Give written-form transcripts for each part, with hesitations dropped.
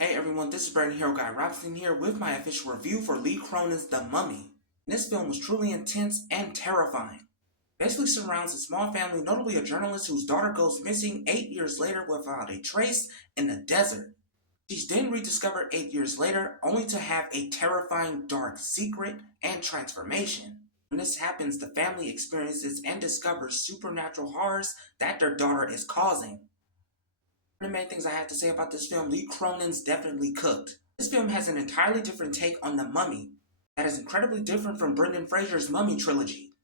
Hey everyone, this is Burning Hero Guy Robinson here with my official review for Lee Cronin's The Mummy. This film was truly intense and terrifying. It basically surrounds a small family, notably a journalist whose daughter goes missing 8 years later without a trace in the desert. She's then rediscovered 8 years later, only to have a terrifying dark secret and transformation. When this happens, the family experiences and discovers supernatural horrors that their daughter is causing. One of the main things I have to say about this film, Lee Cronin's definitely cooked. This film has an entirely different take on the mummy that is incredibly different from Brendan Fraser's Mummy trilogy.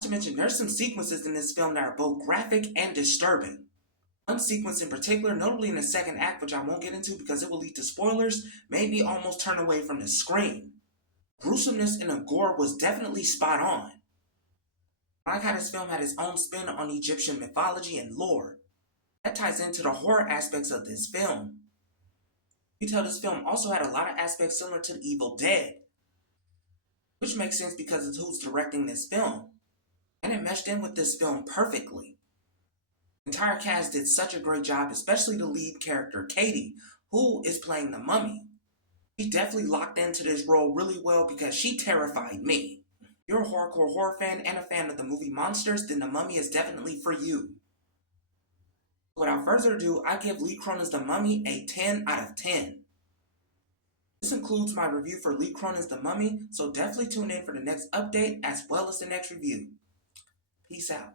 Not to mention, there's some sequences in this film that are both graphic and disturbing. One sequence in particular, notably in the second act, which I won't get into because it will lead to spoilers, made me almost turn away from the screen. Gruesomeness and the gore was definitely spot on. I like how this film had its own spin on Egyptian mythology and lore. That ties into the horror aspects of this film. You tell this film also had a lot of aspects similar to The Evil Dead, which makes sense because of who's directing this film. And it meshed in with this film perfectly. The entire cast did such a great job, especially the lead character, Katie, who is playing the mummy. She definitely locked into this role really well because she terrified me. If you're a hardcore horror fan and a fan of the movie Monsters, then The Mummy is definitely for you. Without further ado, I give Lee Cronin's The Mummy a 10 out of 10. This includes my review for Lee Cronin's The Mummy, so definitely tune in for the next update as well as the next review. Peace out.